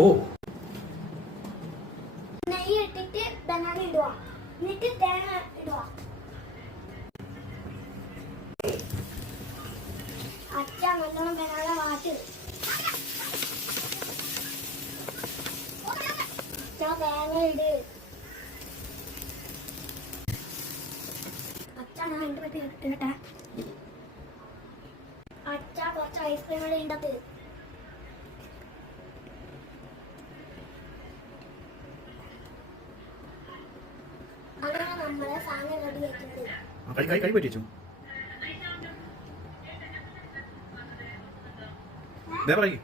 ഓ നെയ്യ് ഇട്ടിട്ട് ബനാന ഇടുക, എന്നിട്ട് തേങ്ങ ഇടുക. അച്ഛ നല്ലോണം ബനാന വാട്ടി. അച്ഛ തേങ്ങ ഇട്. അച്ഛ ഞാൻ എന്റെ പറ്റി ഇട്ടേ. അച്ഛ കുറച്ച് ഐസ്ക്രീം കൂടെ ഉണ്ടത്. അങ്ങനെ നമ്മളെ സാധനം റെഡി ആയിട്ടുണ്ട്. കൈ പറ്റിച്ചു. പറയൂ.